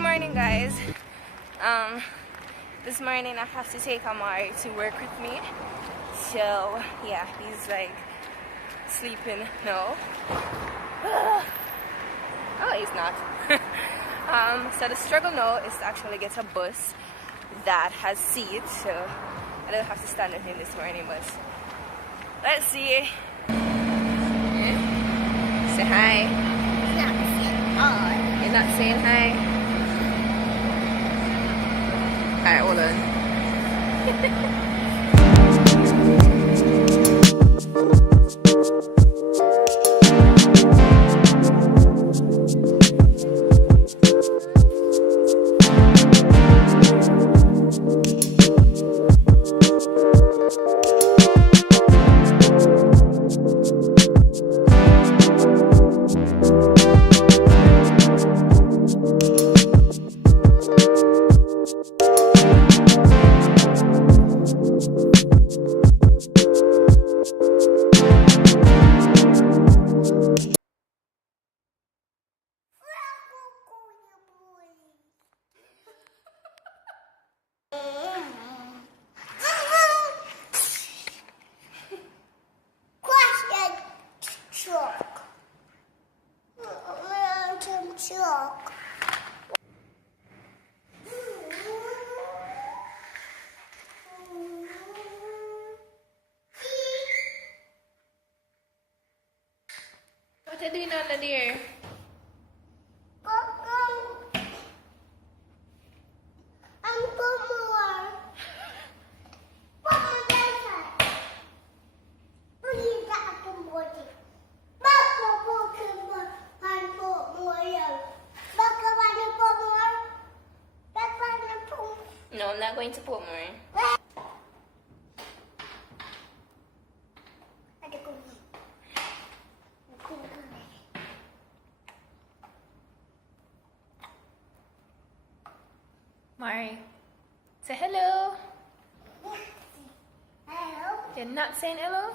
morning, guys. This morning I have to take Amari to work with me. So yeah, he's like sleeping now. Oh, he's not. So the struggle now is to actually get a bus that has seats, so I don't have to stand with him this morning, but let's see. Say hi. You're not saying hi? Alright, hold on. What are you doing on the deer? No, I'm not going to put more. Mari, say hello. Hello. You're not saying hello?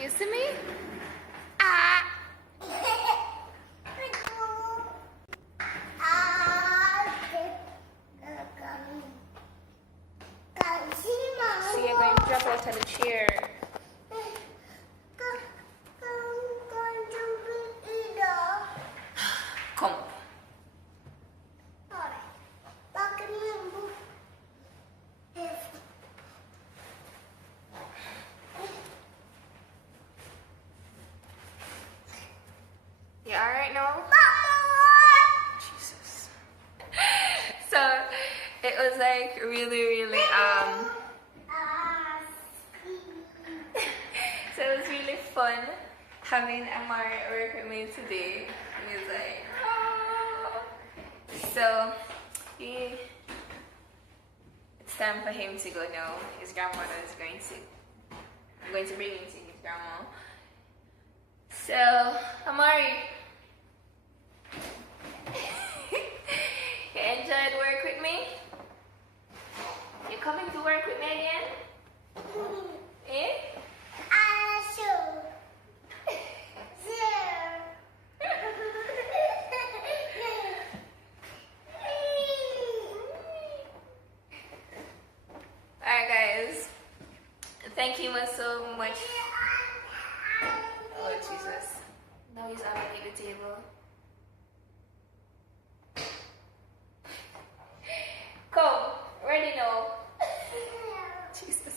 You see me? Ah! See, you're going to drop out of the chair. Come. You alright now? Jesus. So it was like really so it was really fun having Amari work with me today. He was like, oh. So it's time for him to go now. His grandmother is I'm going to bring him to his grandma. So Amari, you enjoyed work with me? You coming to work with me again? Eh? Alright guys, thank you so much. Oh Jesus, now he's underneath the table. Come, ready now. Jesus.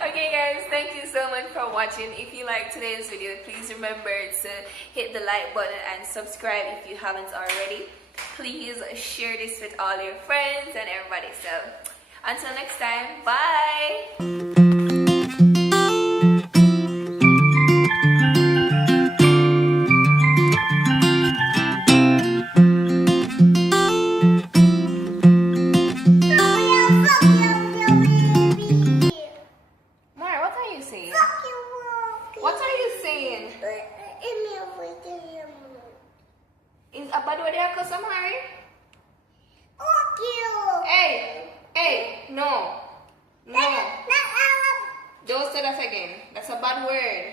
Okay guys, thank you so much for watching. If you like today's video, please remember to hit the like button and subscribe if you haven't already. Please share this with all your friends and everybody. So until next time, bye. What are you saying? Is a bad word there, Amari? Hey, no. Don't say that again. That's a bad word.